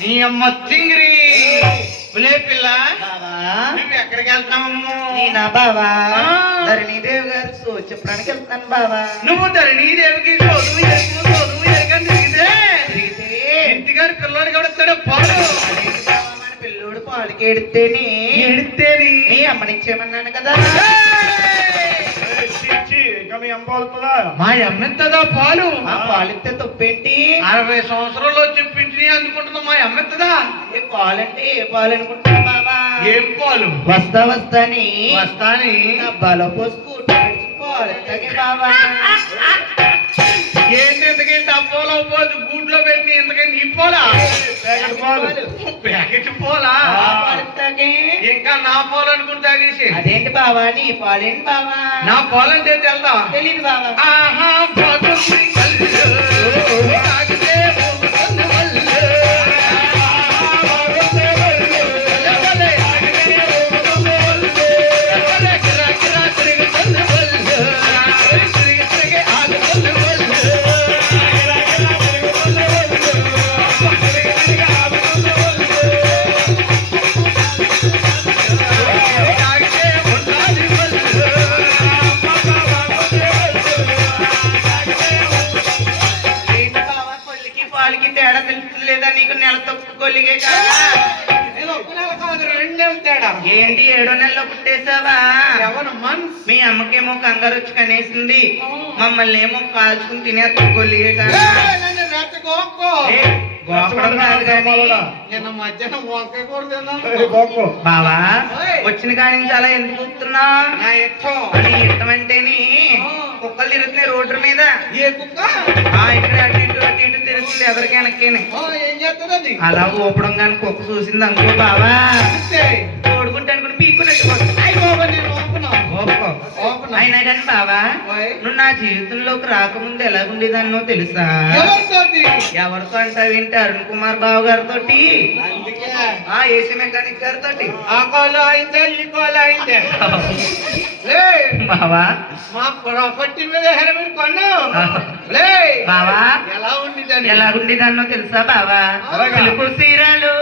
నీ అమ్మ చింగిరి పులే పిల్ల నువ్వు ఎక్కడికి వెళ్తావమ్మో? నేనా బావా ధరణీదేవి గారు సో చెప్పడానికి వెళ్తాను బావా. నువ్వు ధరణీదేవికి చదువు ఎరగని తిరిగితే ఇంటిగారు పిల్లోడు కడుస్తాడు పాడు. పిల్లోడు పాలకి ఎడితేని నీ అమ్మనిచ్చేమన్నాను కదా. మా అమ్మెత్తదా పాలు? ఆ పాలిస్తే తప్పేంటి? 60 సంవత్సరాల్లో చెప్పించి అందుకుంటున్నా మా అమ్మెత్తదా. ఏ పాలంటే ఏ పాలు అనుకుంటున్నా బాబా? ఏం పాలు? వస్తాని డబ్బాలో పోసుకు పాలు బాబా. ఏంటి ఎందుకంటే డబ్బాలో పోసి గూట్లో పెట్టి ఎందుకంటే నీ పోలా ప్యాకెట్ పోలా ఇంకా నా పాలు అనుకుని తాగేసి. అదేంటి బావా నీ పాలేంటి బావా? నా పాలంటే తెలుదా? తెలియదు బావా. ఆహా తేడా తెలుస్తలేదా నీకు? నెల తప్పుకోలిగే తేడా ఏంటి? 7వ నెలలో పుట్టేసావా? మీ అమ్మకేమో కంగారు వచ్చి కనేసింది, మమ్మల్ని ఏమో కాల్చుకుని తినేస్తాం కొల్లిగే కదా. నిన్న మధ్యాహ్నం వంకాయ కూడా బావా వచ్చిన కాడి నుంచి అలా ఎందుకు చూస్తున్నా? నీ ఇష్టం అంటేని కుక్కలు తిరుగుతున్నాయి రోడ్డు మీద. ఇక్కడ అటు ఇటు తిరుగుతుంది ఎవరికి వెనక్కి. అలా ఊపడం కానీ కుక్క చూసింది అనుకో బావా, తోడుకుంటే అనుకుని పీక్కున్నట్టు అయినా కానీ బావా నువ్వు నా జీవితంలోకి రాకముందు ఎలాగుండేదన్నో తెలుసా? ఎవరితో అంటావేంటి? అరుణ్ కుమార్ బాబు గారితో, ఏసీ మెకానిక్ గారితో. ఆ కోలో అయిందే ఈ కోలో అయిందే బావా మా ప్రాపర్టీ మీద మీరు కొన్నా బావా ఎలా ఉండేదన్నో తెలుసా బావా? తెలుగు సీరాలు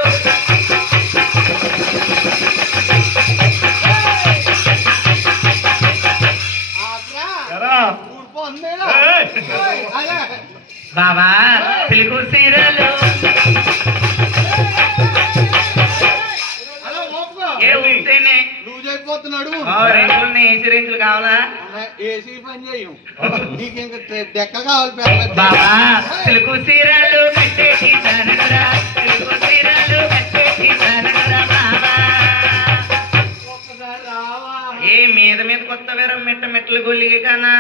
బావా తెలుగు సీరాలు ఏసీ రేంజ్లు కావాలా? ఏసీ పని చేయం నీకు ఇంకా డెక్క కావాలి. బాబా తెలుగు సీరాలు కట్టేసి తెలుగు సీరాలు కట్టేసి ఏ మీద కొత్త వేరే మెట్టలు గొల్లిగే కానా?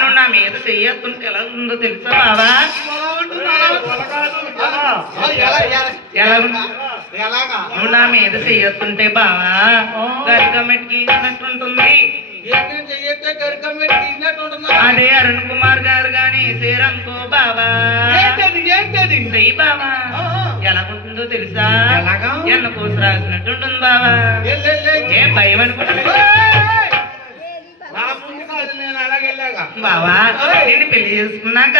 నువ్వు నా మీద చెయ్యొస్తుంటే ఎలా ఉందో తెలుసా బాబా? నువ్వు నా మీద చెయ్యొస్తుంటే బావా గరికమెట్కి ఉంటుంది. అదే అరుణ్ కుమార్ గారు గాని సేరనుకో బావా చెయ్యి బావా ఎలాగుంటుందో తెలుసా? ఎన్న కోసి రాసినట్టు ఉంటుంది బావా. ఏం భయం అనుకుంటున్నా బావా? నేను పెళ్లి చేసుకున్నాక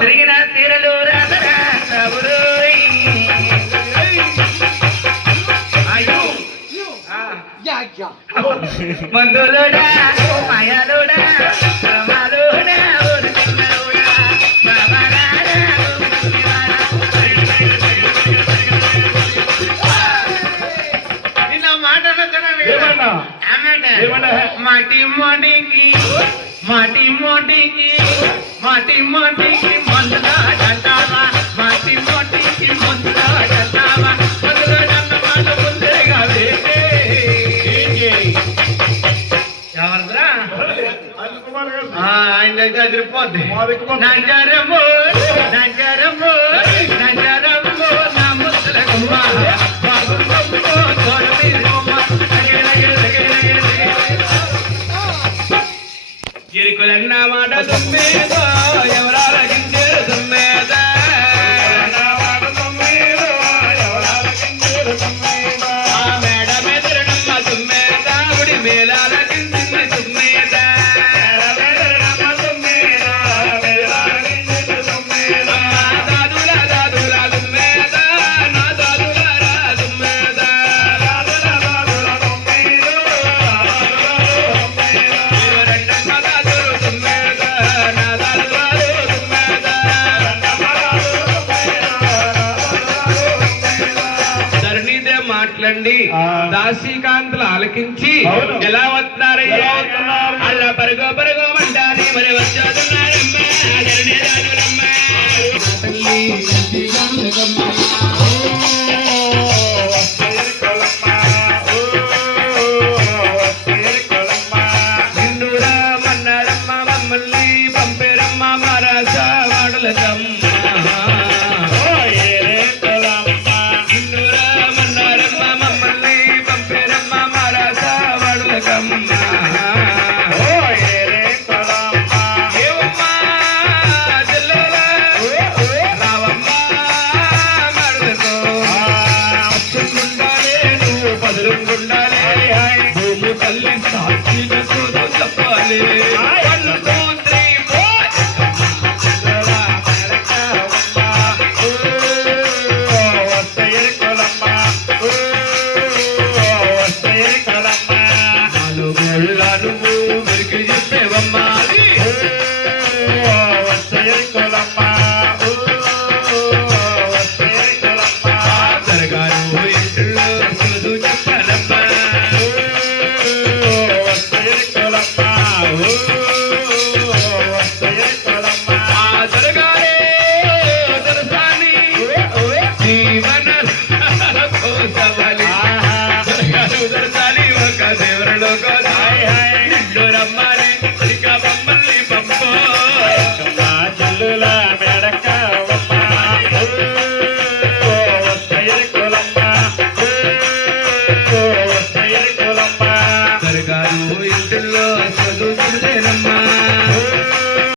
తిరిగిన సీరలు రాసరా మందులోడా మాయాలోడా రమాలోడా ఇలా మాట మాటి మాటికి మాటి మాటికి మాటి మాటికి మందులా అంటావా? మాటి మాటికి మందులా అంటావా? మందులో నన్న మాట ముందే కాదే ఎవరిద్రా ఆయన అయితే అదిరిపోద్ది. నంజరము నంజరము నంజరము నా ముసలమ్మ ఎరుకులన్న మాట దుమ్మేదా ఎవరాలకించేరు దుమ్మేదా మేడ మెదరనమ్మ దుమ్మేదా ఉడి మేళాలకించింది దుమ్మేదా మాటలండి దాసీకాంతలు ఆలకించి ఎలా వస్తున్నారయ్యా అలా పరుగో పరుగో అంటారు మరి వచ్చేస్తున్నారమ్మా ధరణి రాజులమ్మా ఇంటిలో చదువుతుందేనమ్మా